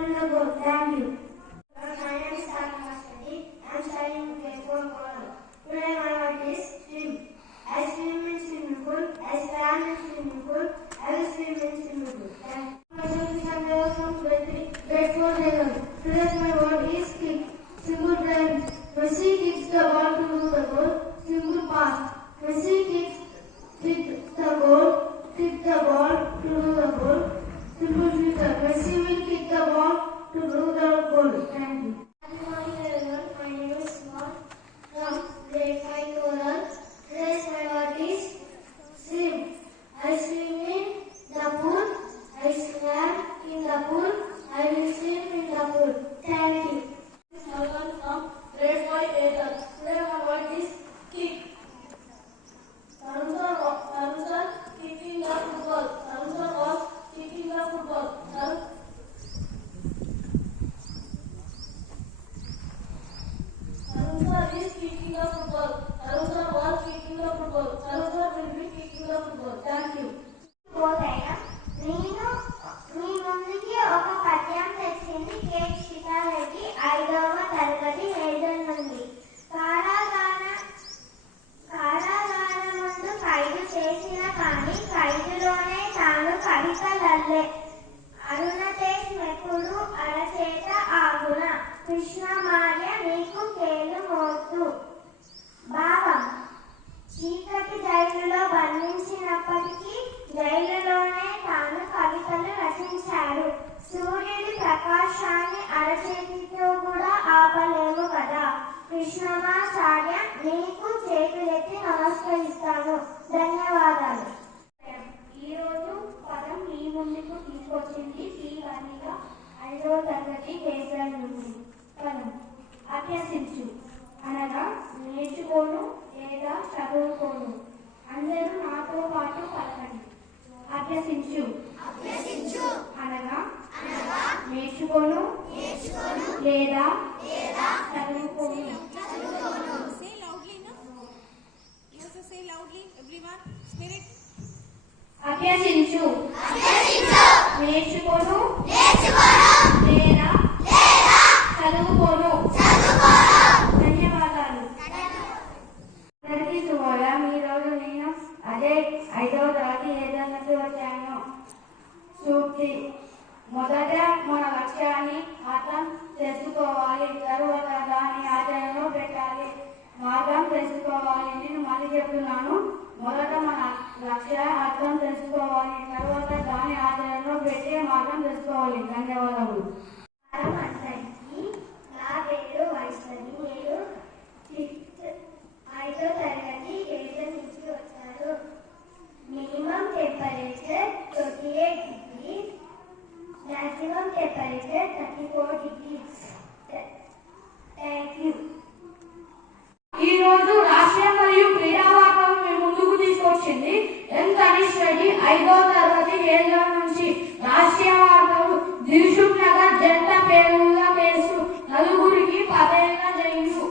in the goal. Thank you. My name is Sakashadi. I am studying Grade V Hazel. Today my word is swim. I swim in swimming pool. I swam in swimming pool. I will swim in swimming pool. Thank you. Myself is Andrea from Grade V Hazel. Today's my word is kick. Simple time. Messi kicks the ball to the goal. Simple pass. Messi kicks the ball to the goal. Simple future. Messi will kick the ball to the goal. Thank you. Good morning everyone. My name is Mark from Grade V Hazel. Today's my word is swim. I swim in the pool. I swam in the pool. I will swim in the pool. Thank you. This is Malcolm from Grade V Hazel. Today my word is kick. Terms are kicking the football. Terms are kicking the football. Sarusar is kicking the football. Sarusar was kicking the football. Sarusar will be kicking the football. Thank you. నేను మీ ముందుకి ఒక పద్యం తెచ్చింది cake శిఖారెడ్డి 5వ తరగతి hazel నుండి. కారాగారం ముందు ఖైదు చేసిన కానీ ఖైదులోనే తాను కవితలల్లే అరుణతేజ్ మెప్పుడు అరచేత ఆగున కృష్ణమార్య నీకు కేలు మోతు. భావం: చీకటి జైలులో బంధించినప్పటికీ జైలులోనే తాను కవితలు రచించాడు. సూర్యుడి ప్రకాశాన్ని అరచేతితో కూడా ఆపలేము కదా. కృష్ణమాచార్య నీకు చేతులెత్తి నమస్కరిస్తాను. ధన్యవాదాలు. ఈరోజు పదం మీ ముందుకు తీసుకొచ్చింది శ్రీ వర్ణిక 5వ తరగతి హేజల్ నుండి. పదం అభ్యసించు అనగా నేర్చుకోను లేదా చదువుకోను. అందరూ నాతో పాటు పలకండి. అభ్యసించు అనగా నేర్చుకోను లేదా చదువుకోను. అభ్యసించు నేర్చుకోను లేదా చదువుకోను. ధన్యవాదాలు. అందరికీ శుభోదయం. ఈరోజు నేను అదే 5వ తరగతి హేజల్ నుండి వచ్చాను. సూక్తి: మొదట మన లక్ష్యాన్ని అర్థం తెలుసుకోవాలి, తరువాత దాన్ని ఆచరణలో పెట్టాలి. మార్గం తెలుసుకోవాలి. నేను మళ్ళీ చెప్తున్నాను. మొదట మన లక్ష్యాన్ని అర్థం తెలుసుకోవాలి, తరువాత దాన్ని ఆచరణలో పెట్టి మార్గం తెలుసుకోవాలి. ధన్యవాదాలు. నా పేరు వైష్ణవి. నేను 5వ తరగతి హేజల్ నుంచి వచ్చాను. Minimum temperature 28 degrees, maximum temperature 34 degrees. Thank you. ఈరోజు రాష్ట్రీయ మరియు క్రీడా వార్తలు మీ ముందుకు తీసుకొచ్చింది తనిష్ రెడ్డి 5వ తరగతి హేజల్ నుంచి. రాష్ట్రీయ వార్తలు: దిల్సుఖ్ నగర్ జంట పేలుళ్ల కేసు, నలుగురికి 10 ఏళ్ల జైలు.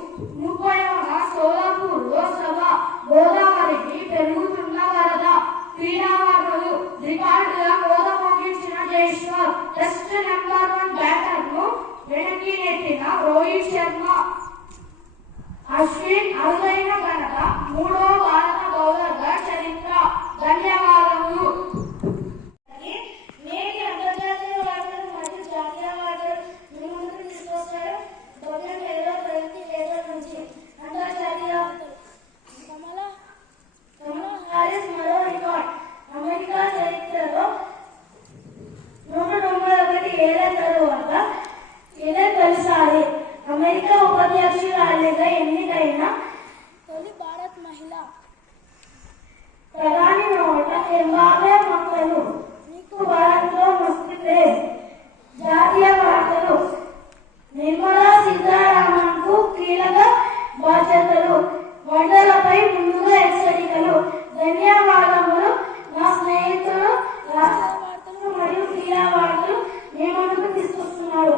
ముప్పైవ సోలాపూర్లో సభ, గోదావరికి పెరుగుతున్న వరద. క్రీడా వార్తలు: రికార్డుగా ఓదమోగించిన జైస్వాల్. టెస్ట్ నెంబర్ 1 బ్యాటర్ను వెనక్కి నెట్టిన రోహిత్ శర్మ. అశ్విన్ అరుదైన ఘనత, 3వ భారత బౌలర్గా చరిత్ర. ధన్యవాదములు. నేటి అంతర్జాతీయ వార్తలు మరియు జాతీయ వార్తలు మీ ముందుకు తీసుకొస్తారు 5వ తరగతి హేజల్ నుంచి. అంతర్జాతీయ కమలా హారిస్ మరో రికార్డ్. అమెరికా చరిత్రలో 191 ఏళ్ల తరువాత ఇదే తొలిసారి అమెరికా ఉపాధ్యక్షురాలిగా ఎన్నికైన తొలి భారత మహిళ. ప్రధాని నోట ఎంబాబే మొక్కలు. నీకు భారత్లో మస్తు క్రేజ్. జాతీయ వార్తలు: నిర్మలా సీతారామన్కు కీలక బాధ్యతలు. వరదలపై ముందుగా హెచ్చరికలు. ధన్యవాదములు. నా స్నేహితులు రాష్ట్ర వార్తలు మరియు క్రీడా వార్తలు మీ ముందుకు తీసుకొస్తున్నారు.